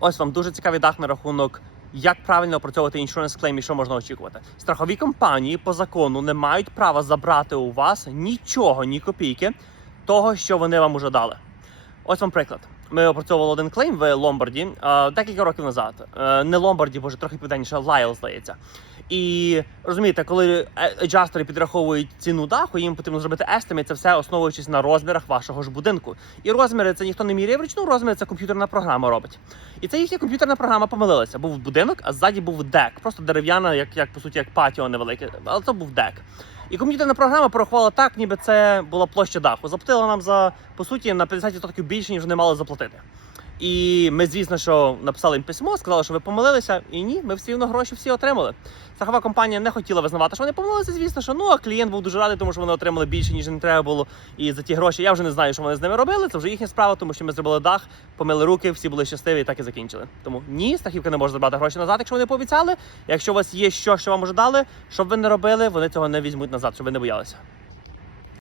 Ось вам дуже цікавий дах на рахунок, як правильно опрацьовувати insurance claim і що можна очікувати. Страхові компанії по закону не мають права забрати у вас нічого, ні копійки того, що вони вам уже дали. Ось вам приклад. Ми опрацьовували один клейм в Ломбарді декілька років назад. Е, не Ломбарді, боже, трохи південніше, Лайл, здається. І розумієте, коли еджастери підраховують ціну даху, їм потрібно зробити естимі, це все основуючись на розмірах вашого ж будинку. І розміри це ніхто не міряє вручну, розміри це комп'ютерна програма робить. І це їхня комп'ютерна програма помилилася. Був будинок, а ззаді був дек. Просто дерев'яна, як, як по суті, як патіо невелике, але це був дек. І комп'ютерна програма порахувала так, ніби це була площа даху. Заплатила нам за по суті на 50% більше, ніж вони мали заплатити. І ми, звісно, що написали їм письмо, сказали, що ви помилилися, і ні, ми все рівно гроші всі отримали. Страхова компанія не хотіла визнавати, що вони помилилися, звісно, що ну а клієнт був дуже радий, тому що вони отримали більше, ніж їм треба було. І за ті гроші я вже не знаю, що вони з ними робили. Це вже їхня справа, тому що ми зробили дах, помили руки, всі були щасливі і так і закінчили. Тому ні, страхівка не може забрати гроші назад, якщо вони пообіцяли. Якщо у вас є що, що вам вже дали, щоб ви не робили, вони цього не візьмуть назад, щоб ви не боялися.